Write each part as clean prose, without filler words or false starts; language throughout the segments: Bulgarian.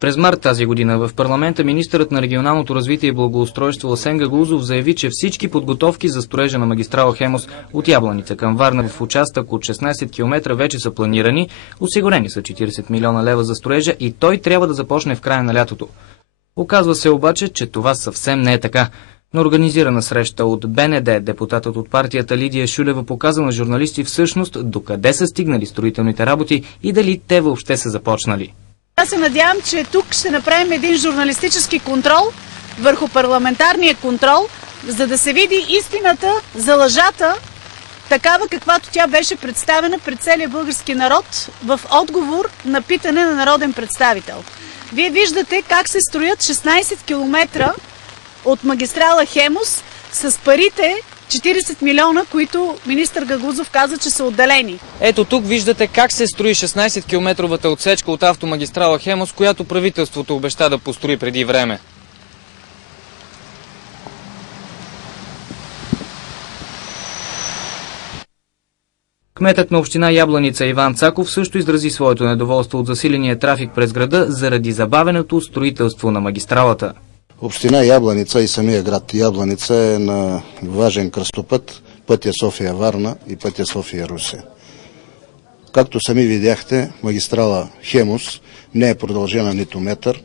През март тази година в парламента министърът на регионалното развитие и благоустройство Асен Гагаузов заяви, че всички подготовки за строежа на магистрала Хемус от Ябланица към Варна в участък от 16 км вече са планирани, осигурени са 40 милиона лева за строежа и той трябва да започне в края на лятото. Оказва се обаче, че това съвсем не е така. На организирана среща от БНД, депутатът от партията Лидия Шулева показа на журналисти всъщност докъде са стигнали строителните работи и дали те въобще са започнали. Аз се надявам, че тук ще направим един журналистически контрол върху парламентарния контрол, за да се види истината за лъжата, такава каквато тя беше представена пред целия български народ в отговор на питане на народен представител. Вие виждате как се строят 16 км от магистрала Хемус с парите 40 милиона, които министър Гагаузов каза, че са отделени. Ето тук виждате как се строи 16-километровата отсечка от автомагистрала Хемус, която правителството обеща да построи преди време. Кметът на община Ябланица Иван Цаков също изрази своето недоволство от засиления трафик през града заради забавеното строителство на магистралата. Община Ябланица и самия град Ябланица е на важен кръстопът, пътя София-Варна и пътя София-Русе. Както сами видяхте, магистрала Хемус не е продължена нито метър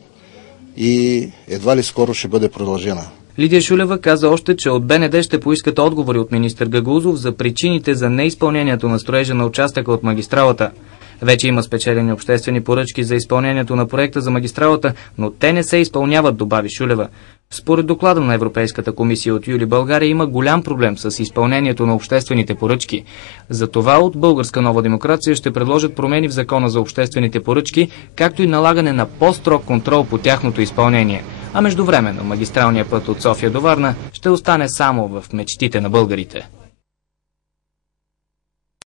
и едва ли скоро ще бъде продължена. Лидия Шулева каза още, че от БНД ще поискат отговори от министър Гагаузов за причините за неизпълнението на строежа на участъка от магистралата. Вече има спечелени обществени поръчки за изпълнението на проекта за магистралата, но те не се изпълняват, добави Шулева. Според доклада на Европейската комисия от юли, България има голям проблем с изпълнението на обществените поръчки. Затова от Българска нова демокрация ще предложат промени в закона за обществените поръчки, както и налагане на по-строг контрол по тяхното изпълнение. А междувременно магистралният път от София до Варна ще остане само в мечтите на българите.